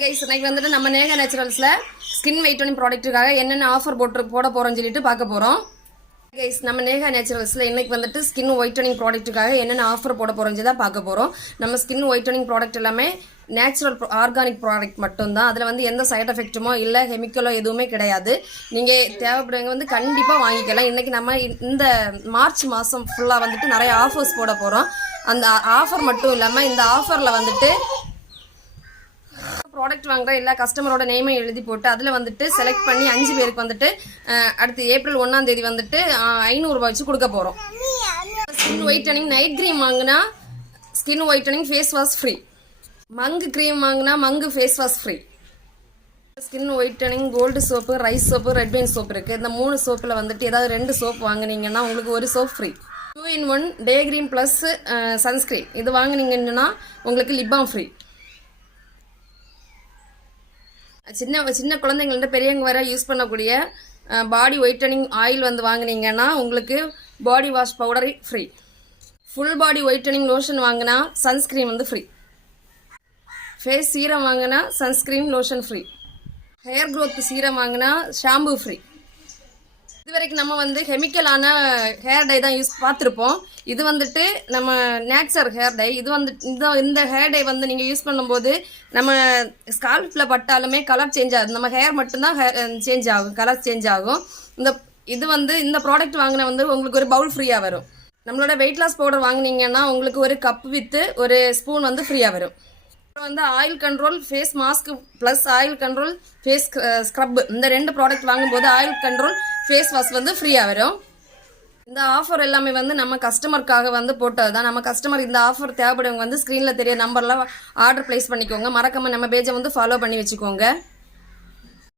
Guys இன்னைக்கு வந்துட்டு நம்ம நேகா நேச்சுரல்ஸ்ல ஸ்கின் வைட்டனிங் ப்ராடக்ட்டுக்காக என்னென்ன ஆஃபர் போட போறோம்னு சொல்லிட்டு பார்க்க போறோம். கைஸ் நம்ம நேகா நேச்சுரல்ஸ்ல இன்னைக்கு வந்துட்டு ஸ்கின் ஒயிட்டனிங் ப்ராடக்ட்டுக்காக என்னென்ன ஆஃபர் போட போறோம்னு தான் பார்க்க போறோம். நம்ம ஸ்கின் ஒயிட்டனிங் ப்ராடக்ட் எல்லாமே நேச்சுரல் ஆர்கானிக் ப்ராடக்ட் மட்டும்தான். அதில் வந்து எந்த சைட் எஃபெக்ட்டுமோ இல்லை கெமிக்கலோ எதுவுமே கிடையாது. நீங்கள் தேவைப்படுறவங்க வந்து கண்டிப்பாக வாங்கிக்கலாம். இன்றைக்கி நம்ம இந்த மார்ச் மாதம் ஃபுல்லாக வந்துட்டு நிறைய ஆஃபர்ஸ் போட போகிறோம். அந்த ஆஃபர் மட்டும் இல்லாமல் இந்த ஆஃபரில் வந்துட்டு ப்ராடக்ட் வாங்குற எல்லா கஸ்டமரோட நேமை எழுதி போட்டு அதில் வந்துட்டு செலக்ட் பண்ணி 5 பேருக்கு வந்துட்டு அடுத்து ஏப்ரல் 1ஆம் தேதி வந்துட்டு 500 ரூபாய் வச்சு கொடுக்க போகிறோம். ஸ்கின் ஒயிட்டனிங் நைட் க்ரீம் வாங்கினா skin whitening face wash free. மங்கு க்ரீம் வாங்கினா மங்கு face wash free. Skin whitening gold soap, rice soap, red pain soap இருக்குது. இந்த 3 சோப்பில் வந்துட்டு ஏதாவது 2 சோப் வாங்கினீங்கன்னா உங்களுக்கு 1 soap free. 2-in-1 day cream plus sunscreen இது வாங்கினீங்கன்னா உங்களுக்கு லிப் பாம் ஃப்ரீ. சின்ன குழந்தைங்கள்ட்ட பெரியவங்க வர யூஸ் பண்ணக்கூடிய பாடி ஒயிட்டனிங் ஆயில் வந்து வாங்கினீங்கன்னா உங்களுக்கு body wash powder free. Full body whitening lotion வாங்கினா சன்ஸ்க்ரீன் வந்து ஃப்ரீ. ஃபேஸ் சீரம் வாங்கினா sunscreen lotion free. Hair growth serum வாங்கினா ஷாம்பு ஃப்ரீ. இது வரைக்கும் நம்ம வந்து கெமிக்கலான ஹேர் டை தான் பார்த்துருப்போம். இது வந்துட்டு நம்ம நேச்சுரல் ஹேர் டை. இது வந்து இந்த ஹேர் டை வந்து நீங்கள் யூஸ் பண்ணும்போது நம்ம ஸ்கால்பில் பட்டாலுமே கலர் சேஞ்ச் ஆகுது. நம்ம ஹேர் மட்டும்தான் சேஞ்ச் ஆகும், கலர் சேஞ்ச் ஆகும். இந்த ப்ராடக்ட் வாங்கின வந்து உங்களுக்கு ஒரு பவுல் ஃப்ரீயாக வரும். நம்மளோட வெயிட் லாஸ் பவுடர் வாங்கினீங்கன்னா உங்களுக்கு ஒரு கப் வித்து ஒரு ஸ்பூன் வந்து ஃப்ரீயாக வரும். அப்புறம் வந்து oil control face mask plus oil control face scrub இந்த 2 ப்ராடக்ட் வாங்கும்போது ஆயில் கண்ட்ரோல் ஃபேஸ் வாஷ் வந்து ஃப்ரீயாக வரும். இந்த ஆஃபர் எல்லாமே வந்து நம்ம கஸ்டமருக்காக வந்து போட்டது தான். நம்ம கஸ்டமர் இந்த ஆஃபர் தேவைப்படுவங்க வந்து ஸ்க்ரீனில் தெரிய நம்பரில் ஆர்டர் ப்ளேஸ் பண்ணிக்கோங்க. மறக்காமல் நம்ம பேஜை வந்து ஃபாலோ பண்ணி வச்சுக்கோங்க.